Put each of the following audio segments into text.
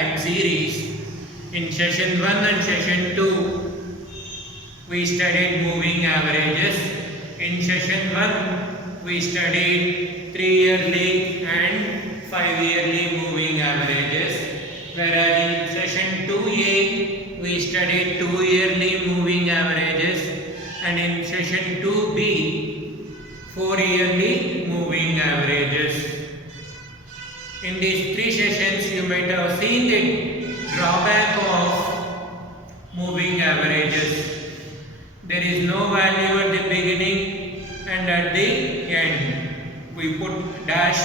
time series. In session 1 and session 2, we studied moving averages. In session 1, we studied 3-yearly and 5-yearly moving averages. Whereas in session 2A, we studied 2-yearly moving averages. And in session 2B, 4-yearly moving averages. In these 3 sessions, you might have seen the drawback of moving averages. There is no value at the beginning and at the end. We put dash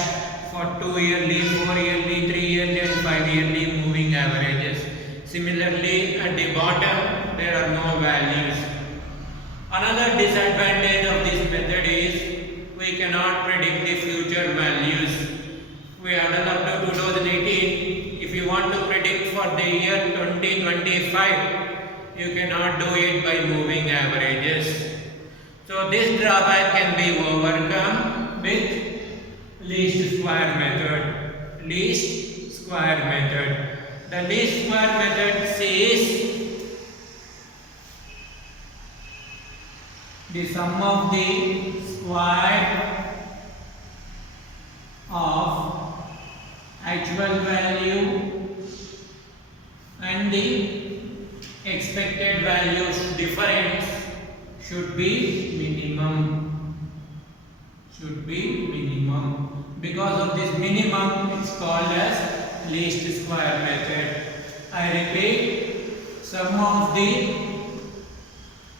for 2-yearly, 4-yearly, 3-yearly and 5-yearly moving averages. Similarly, at the bottom, there are no values. Another disadvantage of this method is we cannot predict the future values. We are done up to 2018. If you want to predict for the year 2025, you cannot do it by moving averages. So this drawback can be overcome with least square method. Least square method. The least square method says the sum of the square of actual value and the expected values difference should be minimum. Should be minimum. Because of this minimum, it's called as least square method. I repeat, sum of the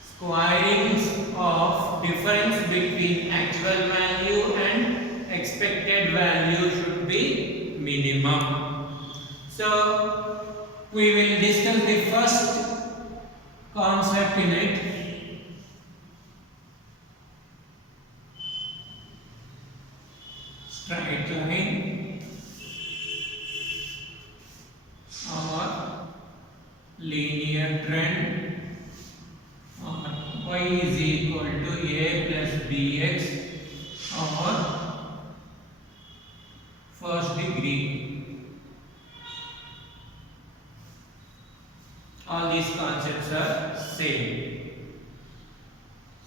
squarings of difference between actual value and expected value should be minimum. So, we will discuss the first concept in it. Straight line or linear trend or y is equal to a plus bx or first degree. All these concepts are same.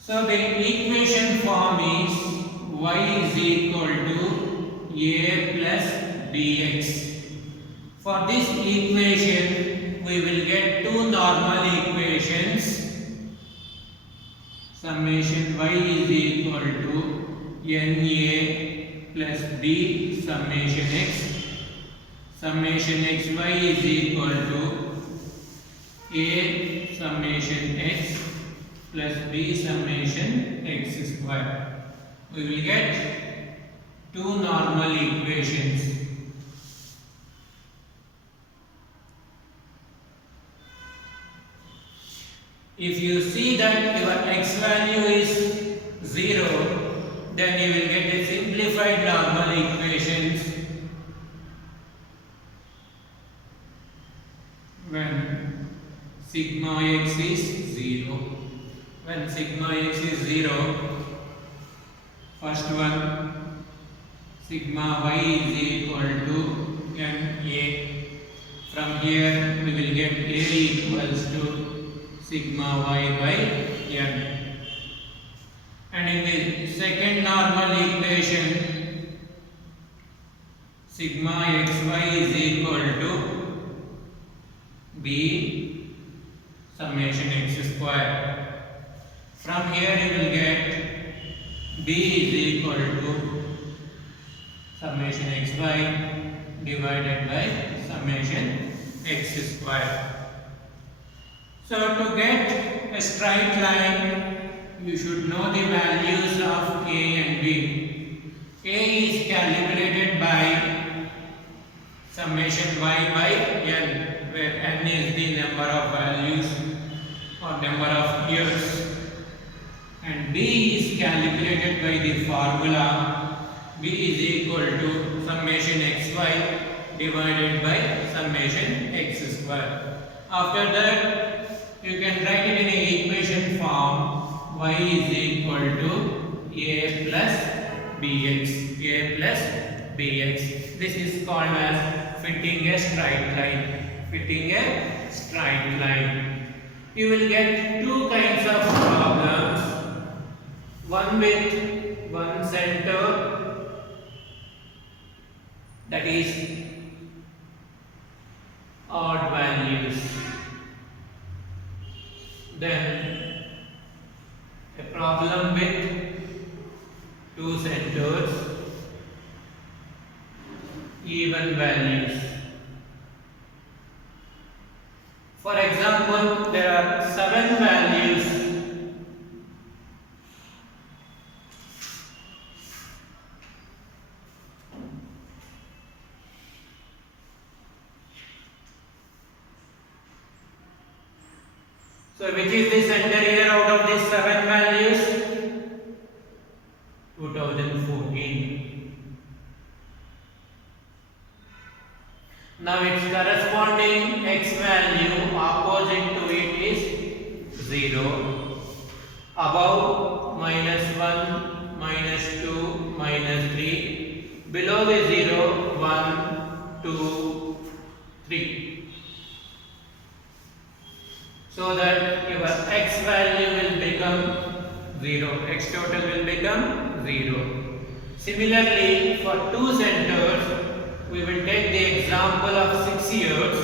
So the equation form is y is equal to a plus bx. For this equation, we will get two normal equations. Summation y is equal to na plus b summation x. Summation xy is equal to a summation x plus b summation x square. We will get two normal equations. If you see that your x value is 0, then you will get a simplified normal equations when sigma x is 0. When sigma x is 0, first one, sigma y is equal to na. From here we will get a equals to sigma y by n. And in the second normal equation, sigma xy is equal to b summation x square. From here you will get b is equal to summation xy divided by summation x square. So to get a straight line, you should know the values of a and b. A is calculated by summation y by n, where n is the number of values or number of years, and b is calculated by the formula b is equal to summation xy divided by summation x square. After that, you can write it in a equation form. Y is equal to a plus bx. This is called as fitting a straight line. Fitting a straight line. You will get two kinds of problems. One with one center, that is odd values. Then a problem with two centers, even values. For example, there are 7 values. So which is the center here out of these 7 values? 2014. Now its corresponding x value opposite to it is 0. Above -1, -2, -3. Below the 0, 1, 2, 3. So that your x value will become 0. X total will become 0. Similarly, for two centers, we will take the example of 6 years.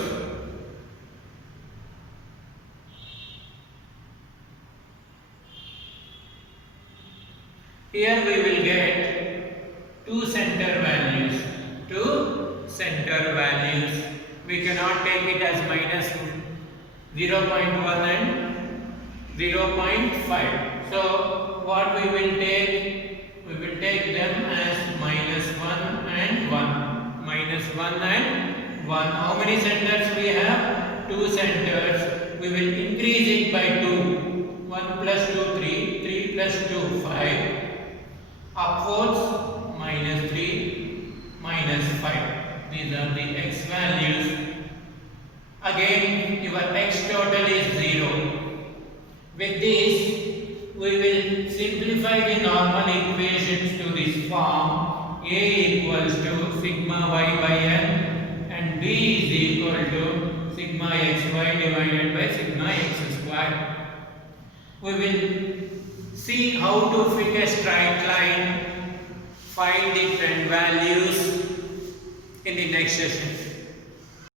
Here we will get two center values. Two center values. We cannot take it as minus 0.1 and 0.5. So what we will take? We will take them as -1 and 1. -1 and 1. How many centers we have? Two centers. We will increase it by 2. 1 plus 2, 3. 3 plus 2, 5. Upwards, -3, -5. These are the x values. Again, your x total is 0. With this, we will simplify the normal equations to this form. A equals to sigma y by n and b is equal to sigma xy divided by sigma x square. We will see how to fit a straight line, find the trend values in the next session.